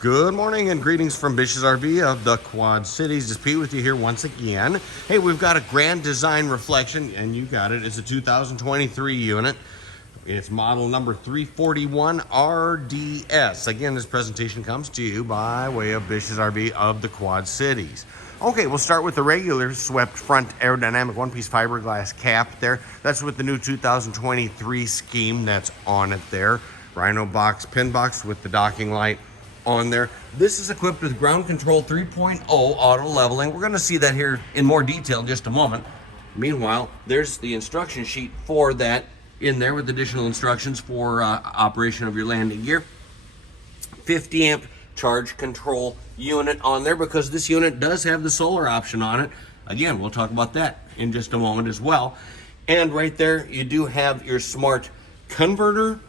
Good morning and greetings from Bish's RV of the Quad Cities. Just Pete with you here once again. Hey, we've got a Grand Design Reflection, and you got it. It's a 2023 unit. It's model number 341 RDS. Again, this presentation comes to you by way of Bish's RV of the Quad Cities. Okay, we'll start with the regular swept front aerodynamic one-piece fiberglass cap there. That's with the new 2023 scheme that's on it there. Rhino box, pin box with the docking light on there. This is equipped with ground control 3.0 auto leveling. We're going to see that here in more detail in just a moment. Meanwhile, there's the instruction sheet for that in there with additional instructions for operation of your landing gear. 50 amp charge control unit on there because this unit does have the solar option on it. Again, we'll talk about that in just a moment as well. And right there, you do have your smart converter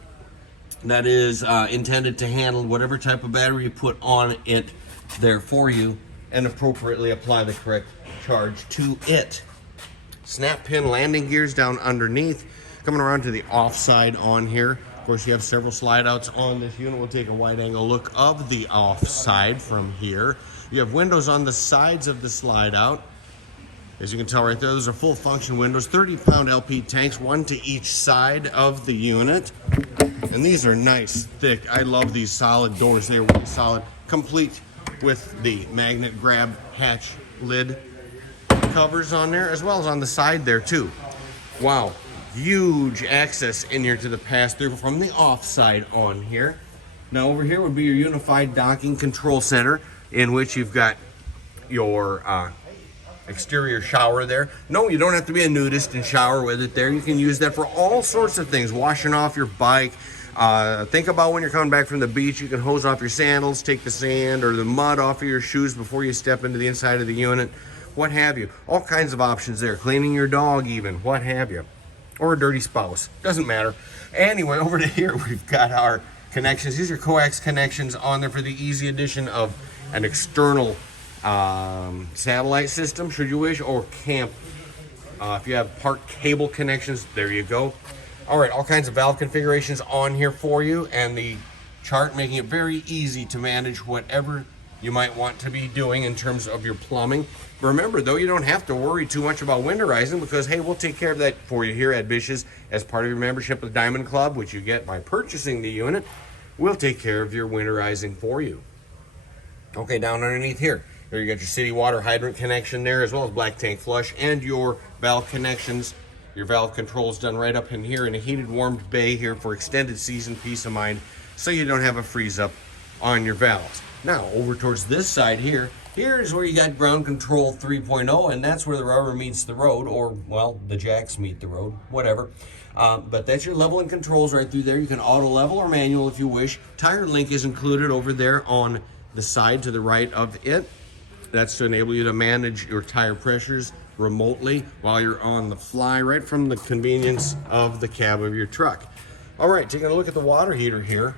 that is intended to handle whatever type of battery you put on it there for you and appropriately apply the correct charge to it. Snap pin landing gears down underneath. Coming around to the off side on here. Of course, you have several slide outs on this unit. We'll take a wide angle look of the off side from here. You have windows on the sides of the slide out. As you can tell right there, those are full function windows, 30-pound LP tanks, one to each side of the unit. And these are nice, thick. I love these solid doors. They're really solid, complete with the magnet grab hatch lid covers on there, as well as on the side there too. Wow, huge access in here to the pass-through from the off side on here. Now over here would be your unified docking control center, in which you've got your exterior shower there. No, you don't have to be a nudist and shower with it there. You can use that for all sorts of things. Washing off your bike. Think about when you're coming back from the beach, you can hose off your sandals, take the sand or the mud off of your shoes before you step into the inside of the unit. What have you. All kinds of options there. Cleaning your dog even. What have you. Or a dirty spouse. Doesn't matter. Anyway, over to here we've got our connections. These are coax connections on there for the easy addition of an external satellite system, should you wish, or camp. If you have park cable connections, there you go. All right, all kinds of valve configurations on here for you, and the chart making it very easy to manage whatever you might want to be doing in terms of your plumbing. Remember, though, you don't have to worry too much about winterizing because, hey, we'll take care of that for you here at Bish's as part of your membership with Diamond Club, which you get by purchasing the unit. We'll take care of your winterizing for you. Okay, down underneath here. There you got your city water hydrant connection there, as well as black tank flush, and your valve connections. Your valve controls done right up in here in a heated, warmed bay here for extended season peace of mind, so you don't have a freeze up on your valves. Now, over towards this side here, here's where you got ground control 3.0, and that's where the rubber meets the road, or, well, the jacks meet the road, whatever. But that's your leveling controls right through there. You can auto level or manual if you wish. Tire link is included over there on the side to the right of it. That's to enable you to manage your tire pressures remotely while you're on the fly, right from the convenience of the cab of your truck. All right, taking a look at the water heater here.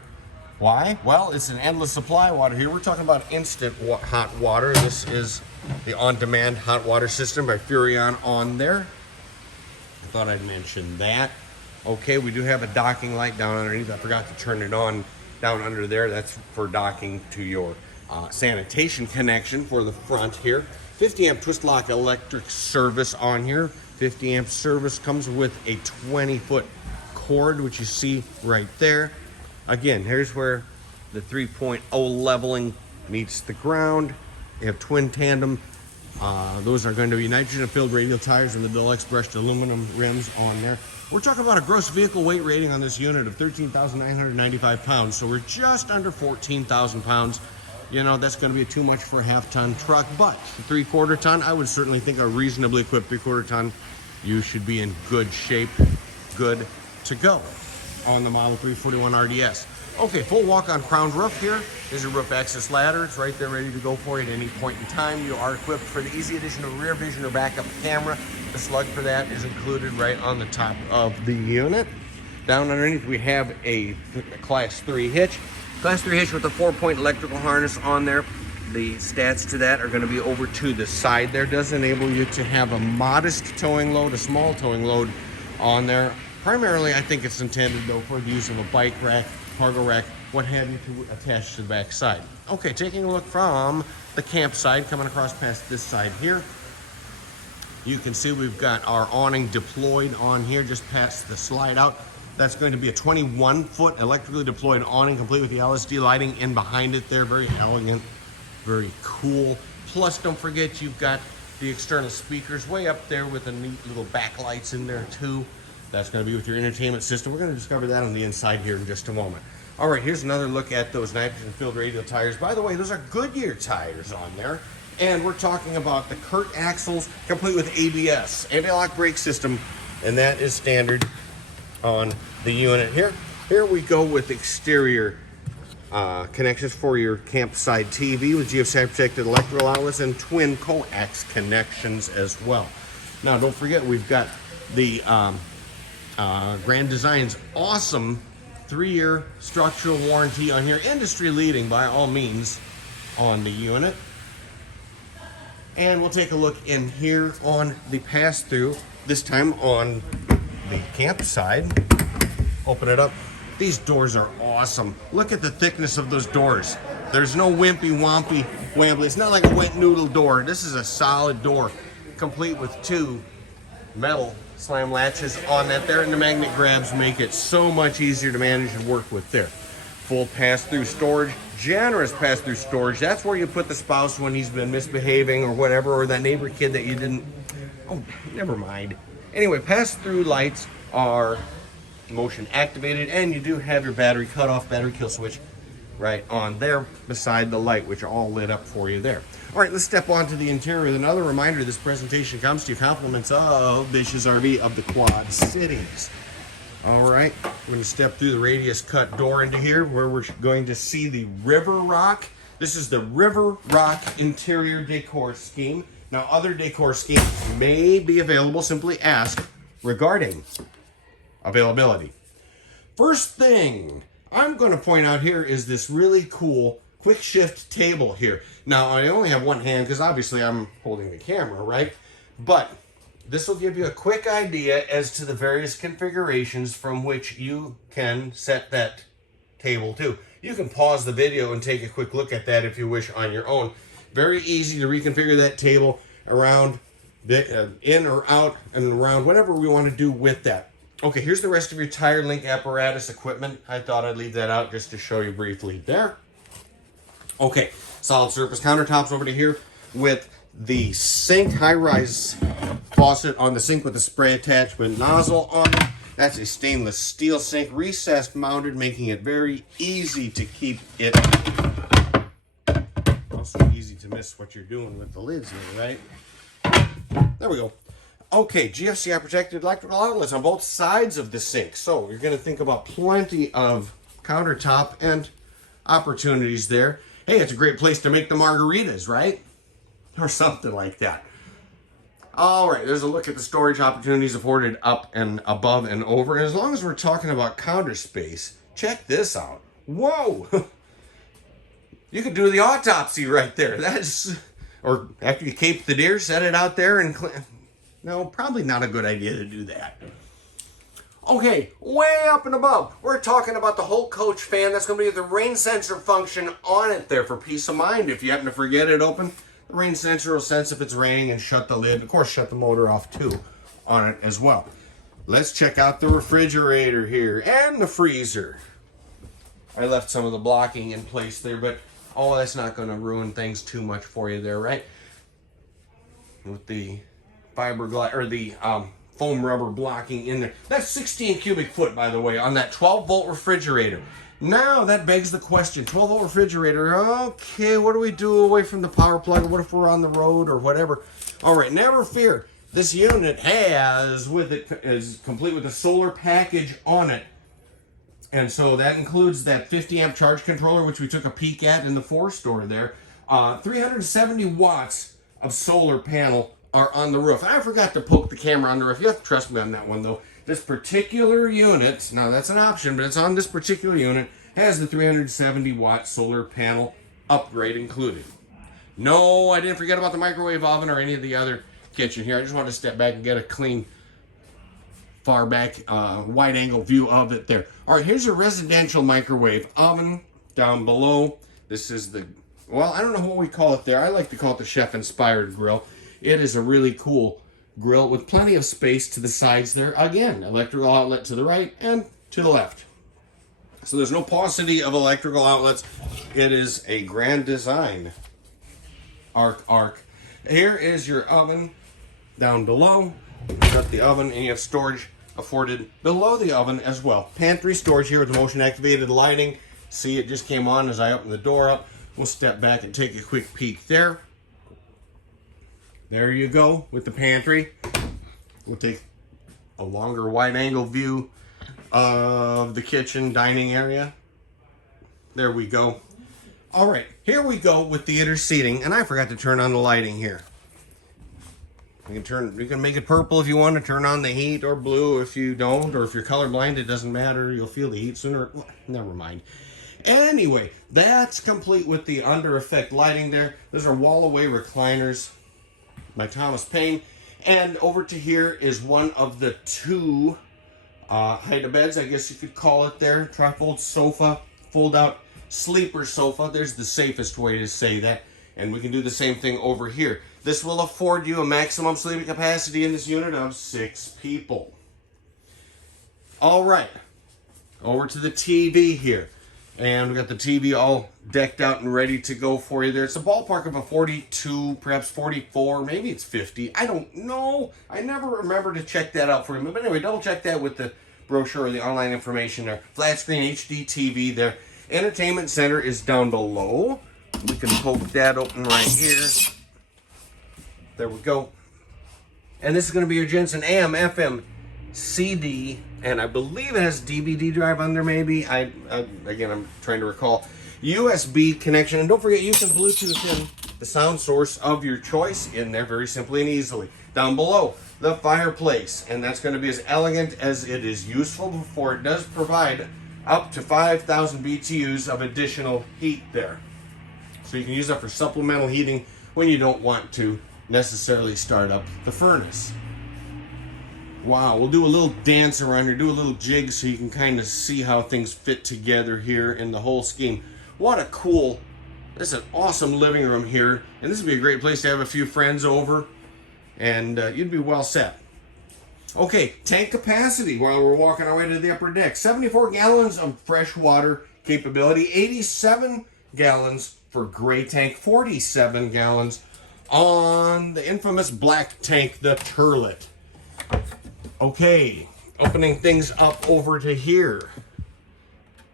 Why? Well, it's an endless supply water here. We're talking about instant hot water. This is the on-demand hot water system by Furrion on there. I thought I'd mention that. Okay, we do have a docking light down underneath. I forgot to turn it on down under there. That's for docking to your sanitation connection for the front here. 50 amp twist lock electric service on here. 50 amp service comes with a 20-foot cord, which you see right there. Again, here's where the 3.0 leveling meets the ground. You have twin tandem. Those are going to be nitrogen-filled radial tires and the deluxe brushed aluminum rims on there. We're talking about a gross vehicle weight rating on this unit of 13,995 pounds. So we're just under 14,000 pounds. You know, that's going to be too much for a half-ton truck, but the 3/4 ton, I would certainly think a reasonably equipped 3/4 ton, you should be in good shape, good to go on the model 341 RDS. Okay, full walk on crowned roof here. There's a roof access ladder. It's right there ready to go for you at any point in time. You are equipped for the easy addition of rear vision or backup camera. The slug for that is included right on the top of the unit. Down underneath we have a Class 3 hitch. Class 3 hitch with a 4-point electrical harness on there. The stats to that are going to be over to the side there. Does enable you to have a modest towing load, a small towing load on there. Primarily, I think it's intended, though, for the use of a bike rack, cargo rack, what have you to attach to the back side. Okay, taking a look from the campsite, coming across past this side here, you can see we've got our awning deployed on here just past the slide out. That's going to be a 21-foot electrically deployed awning, complete with the LSD lighting in behind it there. Very elegant, very cool. Plus, don't forget you've got the external speakers way up there with the neat little backlights in there too. That's going to be with your entertainment system. We're going to discover that on the inside here in just a moment. All right, here's another look at those nitrogen-filled radial tires. By the way, those are Goodyear tires on there. And we're talking about the Kurt axles, complete with ABS, anti-lock brake system, and that is standard on the unit here. Here we go with exterior connections for your campsite TV with GFCI protected electrical outlets and twin coax connections as well. Now, don't forget, we've got the Grand Design's awesome 3-year structural warranty on here, industry leading by all means on the unit. And we'll take a look in here on the pass-through, this time on the campsite. Open it up. These doors are awesome. Look at the thickness of those doors. There's no wimpy-wompy wambly. It's not like a wet noodle door. This is a solid door, complete with 2 metal slam latches on that there, and the magnet grabs make it so much easier to manage and work with there. Full pass-through storage, generous pass-through storage. That's where you put the spouse when he's been misbehaving or whatever, or that neighbor kid that you didn't, oh, never mind. Anyway, pass-through lights are motion activated, and you do have your battery cutoff, battery kill switch right on there beside the light, which are all lit up for you there. All right, let's step onto the interior with another reminder. This presentation comes to you compliments of Bish's RV of the Quad Cities. All right, I'm going to step through the radius cut door into here where we're going to see the River Rock. This is the River Rock interior decor scheme. Now, other decor schemes may be available. Simply ask regarding availability. First thing I'm going to point out here is this really cool quick shift table here. Now, I only have one hand because obviously I'm holding the camera, right? But this will give you a quick idea as to the various configurations from which you can set that table to. You can pause the video and take a quick look at that if you wish on your own. Very easy to reconfigure that table around, in or out and around, whatever we want to do with that. Okay, here's the rest of your tire link apparatus equipment. I thought I'd leave that out just to show you briefly there. Okay, solid surface countertops over to here with the sink, high-rise faucet on the sink with the spray attachment nozzle on it. That's a stainless steel sink, recessed mounted, making it very easy to keep it. Also easy to miss what you're doing with the lids here, right? There we go. Okay, GFCI protected electrical outlets on both sides of the sink. So you're going to think about plenty of countertop and opportunities there. Hey, it's a great place to make the margaritas, right? Or something like that. All right, there's a look at the storage opportunities afforded up and above and over. And as long as we're talking about counter space, check this out. Whoa! You could do the autopsy right there. That's, or after you cape the deer, set it out there and clean. No, probably not a good idea to do that. Okay, way up and above, we're talking about the whole coach fan. That's going to be the rain sensor function on it there for peace of mind. If you happen to forget it open, the rain sensor will sense if it's raining and shut the lid. Of course, shut the motor off too on it as well. Let's check out the refrigerator here and the freezer. I left some of the blocking in place there, but oh, that's not going to ruin things too much for you there, right? With the fiberglass or the foam rubber blocking in there. That's 16 cubic foot, by the way, on that 12-volt refrigerator. Now that begs the question, 12-volt refrigerator, okay, what do we do away from the power plug? What if we're on the road or whatever? All right, never fear. This unit is complete with a solar package on it. And so that includes that 50 amp charge controller, which we took a peek at in the 4-store there. 370 watts of solar panel are on the roof. I forgot to poke the camera on the roof. You have to trust me on that one, though. This particular unit, now that's an option, but it's on this particular unit, has the 370 watt solar panel upgrade included. No, I didn't forget about the microwave oven or any of the other kitchen here. I just wanted to step back and get a clean far back wide angle view of it there. All right, here's a residential microwave oven down below. This is the, well, I don't know what we call it there. I like to call it the chef inspired grill. It is a really cool grill with plenty of space to the sides there. Again, electrical outlet to the right and to the left. So there's no paucity of electrical outlets. It is a grand design. Arc. Here is your oven down below. You've got the oven and you have storage afforded below the oven as well. Pantry storage here with motion activated lighting. See, it just came on as I opened the door up. We'll step back and take a quick peek there. There you go with the pantry. We'll take a longer wide angle view of the kitchen dining area. There we go. All right, here we go with theater seating, and I forgot to turn on the lighting here. You can make it purple if you want to turn on the heat, or blue if you don't, or if you're colorblind, it doesn't matter. You'll feel the heat sooner. Never mind. Anyway, that's complete with the under effect lighting there. Those are wall away recliners by Thomas Payne. And over to here is one of the two hide-a-beds, I guess you could call it there. Trifold sofa, fold-out sleeper sofa. There's the safest way to say that. And we can do the same thing over here. This will afford you a maximum sleeping capacity in this unit of 6 people. All right, over to the TV here. And we got the TV all decked out and ready to go for you there. It's a ballpark of a 42, perhaps 44, maybe it's 50. I don't know. I never remember to check that out for you. But anyway, double check that with the brochure or the online information there. Flat screen HD TV there. Entertainment center is down below. We can poke that open right here. There we go. And this is going to be your Jensen AM, FM, CD, and I believe it has DVD drive on there maybe. Again, I'm trying to recall. USB connection. And don't forget, you can Bluetooth in the sound source of your choice in there very simply and easily. Down below, the fireplace. And that's going to be as elegant as it is useful, for it does provide up to 5,000 BTUs of additional heat there. So you can use that for supplemental heating when you don't want to necessarily start up the furnace. Wow, we'll do a little dance around here, do a little jig so you can kind of see how things fit together here in the whole scheme. What a cool, this is an awesome living room here, and this would be a great place to have a few friends over, and you'd be well set. Okay, tank capacity while we're walking our way to the upper deck. 74 gallons of fresh water capability, 87 gallons for gray tank, 47 gallons on the infamous black tank, the turlet. Okay, opening things up over to here.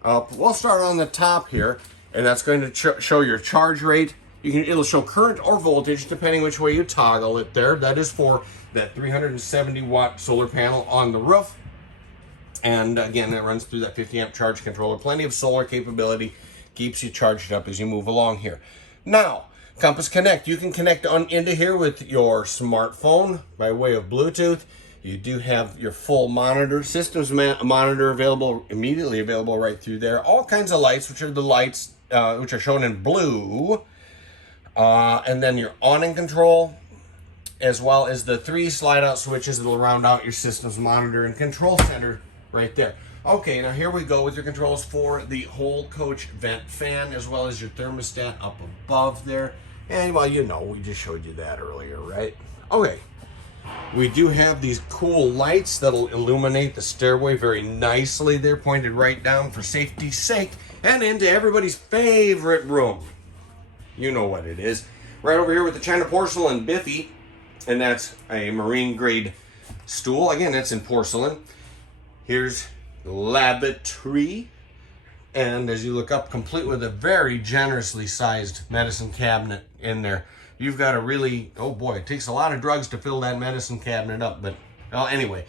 We'll start on the top here, and that's going to show your charge rate. It'll show current or voltage depending which way you toggle it there. That is for that 370 watt solar panel on the roof. And again, it runs through that 50 amp charge controller. Plenty of solar capability, keeps you charged up as you move along here. Now, Compass Connect. You can connect on into here with your smartphone by way of Bluetooth. You do have your full monitor, systems monitor available, immediately available right through there. All kinds of lights, which are the lights which are shown in blue. And then your awning control, as well as the 3 slide-out switches that will round out your systems monitor and control center right there. Okay, now here we go with your controls for the whole coach vent fan, as well as your thermostat up above there. And, well, you know, we just showed you that earlier, right? Okay. We do have these cool lights that'll illuminate the stairway very nicely. They're pointed right down for safety's sake and into everybody's favorite room. You know what it is. Right over here with the China porcelain Biffy, and that's a marine grade stool. Again, that's in porcelain. Here's the lavatory, and as you look up, complete with a very generously sized medicine cabinet in there. You've got a really, oh boy, it takes a lot of drugs to fill that medicine cabinet up, but well, anyway.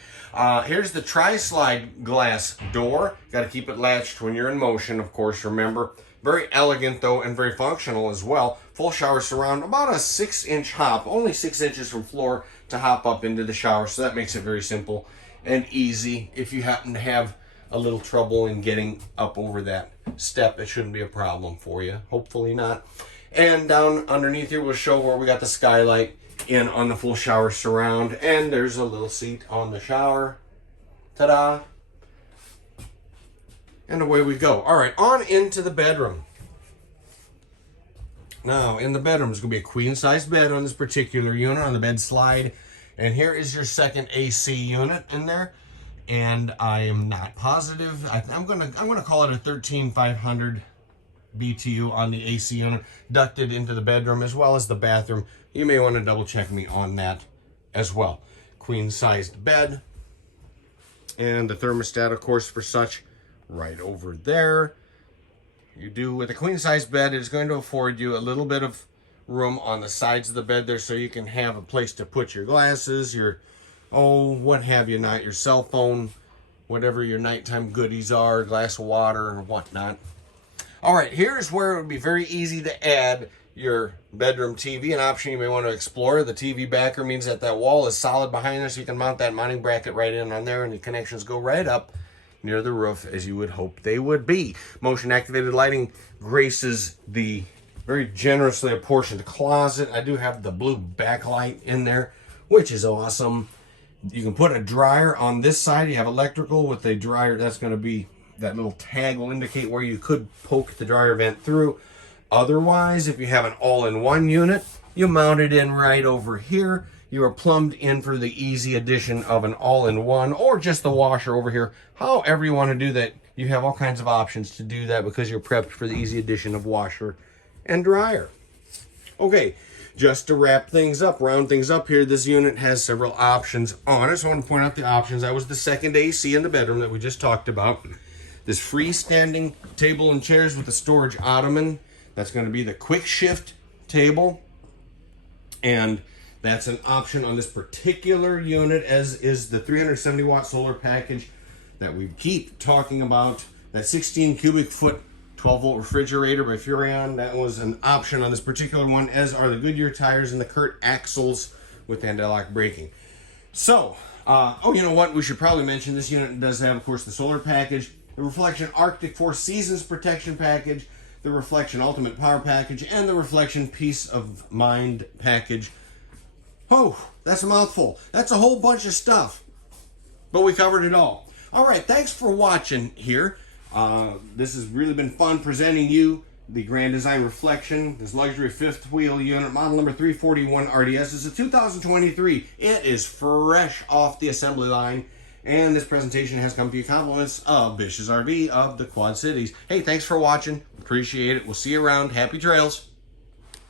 Here's the tri-slide glass door. Got to keep it latched when you're in motion, of course, remember. Very elegant, though, and very functional as well. Full shower surround, about a 6-inch hop, only 6 inches from floor to hop up into the shower, so that makes it very simple and easy. If you happen to have a little trouble in getting up over that step, it shouldn't be a problem for you. Hopefully not. And down underneath here, we'll show where we got the skylight in on the full shower surround. And there's a little seat on the shower. Ta-da! And away we go. All right, on into the bedroom. Now, in the bedroom, there's going to be a queen-size bed on this particular unit on the bed slide. And here is your second AC unit in there. And I am not positive. I'm gonna call it a 13500 BTU on the AC unit, ducted into the bedroom as well as the bathroom. You may want to double check me on that as well. Queen-sized bed. And the thermostat, of course, for such, right over there. You do with a queen-size bed, it's going to afford you a little bit of room on the sides of the bed there so you can have a place to put your glasses, your, what have you not, your cell phone, whatever your nighttime goodies are, a glass of water or whatnot. All right, here's where it would be very easy to add your bedroom TV, an option you may want to explore. The TV backer means that that wall is solid behind us. You can mount that mounting bracket right in on there and the connections go right up near the roof as you would hope they would be. Motion activated lighting graces the very generously apportioned closet. I do have the blue backlight in there, which is awesome. You can put a dryer on this side. You have electrical with a dryer. That's going to be, that little tag will indicate where you could poke the dryer vent through. Otherwise, if you have an all-in-one unit, you mount it in right over here. You are plumbed in for the easy addition of an all-in-one or just the washer over here. However you want to do that, you have all kinds of options to do that because you're prepped for the easy addition of washer and dryer. Okay, just to wrap things up, round things up here, this unit has several options on it. So I want to point out the options. That was the second AC in the bedroom that we just talked about. This freestanding table and chairs with a storage ottoman. That's going to be the quick shift table. And that's an option on this particular unit, as is the 370 watt solar package that we keep talking about. That 16 cubic foot 12 volt refrigerator by Furrion, that was an option on this particular one, as are the Goodyear tires and the Kurt axles with anti-lock braking. So, you know what? We should probably mention this unit does have, of course, the solar package, the Reflection Arctic 4 Seasons protection package, the Reflection Ultimate Power package, and the Reflection Peace of Mind package. Oh, that's a mouthful. That's a whole bunch of stuff. But we covered it all. All right, thanks for watching here. This has really been fun presenting you the Grand Design Reflection, this luxury fifth wheel unit, model number 341 RDS. It's a 2023. It is fresh off the assembly line. And this presentation has come to you compliments of Bish's RV of the Quad Cities. Hey, thanks for watching. Appreciate it. We'll see you around. Happy trails.